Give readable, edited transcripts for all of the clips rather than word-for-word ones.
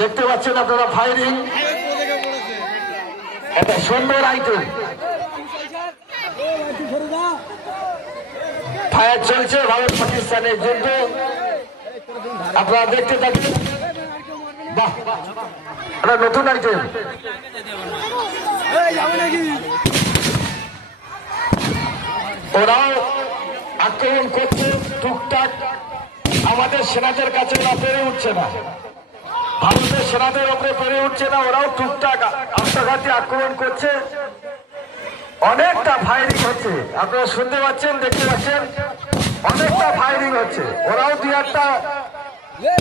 দেখতে পাচ্ছেন আপনারা ফায়ারিং, একটা সুন্দর আইটেম ফায়ার চলছে ভারত পাকিস্তানের যুদ্ধ। আপনারা দেখতে থাকেন। বাহ, একটা নতুন আইটেম। ওরাও আক্রমণ করছে টুকটাক, আমাদের সেনাদের কাছে ওরা পেরে উঠছে না, ভারতের সেনাদের ওপরে পেরে উঠছে না, ওরাও টুকটাক আত্মঘাতী আক্রমণ করছে, অনেকটা ফায়ারিং হচ্ছে। আপনারা শুনতে পাচ্ছেন, দেখতে পাচ্ছেন, অনেকটা ফায়ারিং হচ্ছে। ওরাও দু একটা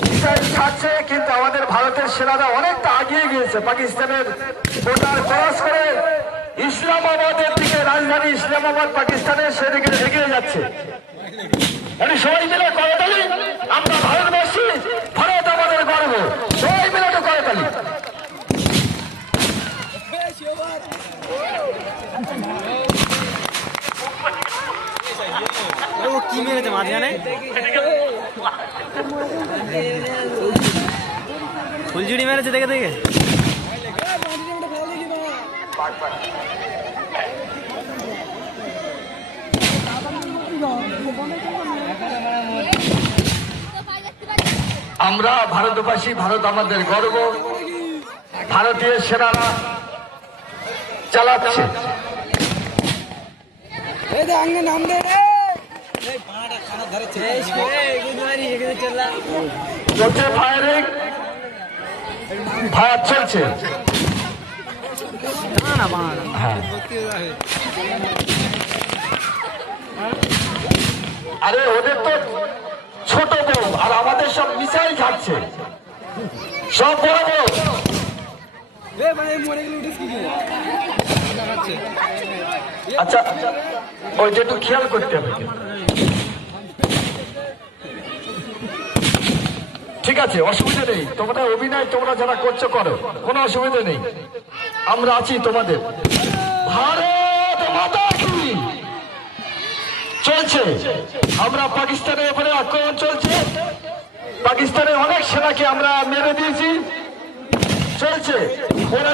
মিসাইল ছাড়ছে, কিন্তু আমাদের ভারতের সেনারা অনেকটা আগিয়ে গিয়েছে পাকিস্তানের বর্ডার ক্রস করে ইসলামাবাদের দিকে, রাজধানী ইসলামাবাদ পাকিস্তানের সেদিকে এগিয়ে যাচ্ছে। সবাই মিলে করতালি, আমরা ভারতবাসী, ভারত আমাদের গর্ব, সবাই মিলে তো করতালি। কি মেরেছে মাঝখানে? ফুলঝুড়ি মেরেছে দেখে দেখে। আমরা ভারতবাসী, ভারত আমাদের গর্ব, ভারতীয় সেনারা চালাচ্ছে। চলছে ফায়ারিং, ফায়ার চলছে। আরে ওদের তো ছোট বোম, আর আমাদের সব মিসাইল ছাড়ছে, সব বড় বোম। আচ্ছা, ওইটা একটু খেয়াল করতে হবে। ঠিক আছে, অসুবিধা নেই, তোমরা অভিনয় তোমরা যারা করছো করো, কোনো অসুবিধা নেই, আমরা আছি তোমাদের। ভারত মাতা কি চলছে, আমরা পাকিস্তানের উপরে আক্রমণ চলছে, পাকিস্তানের অনেক সেনাকে আমরা মেরে দিয়েছি, চলছে ওরা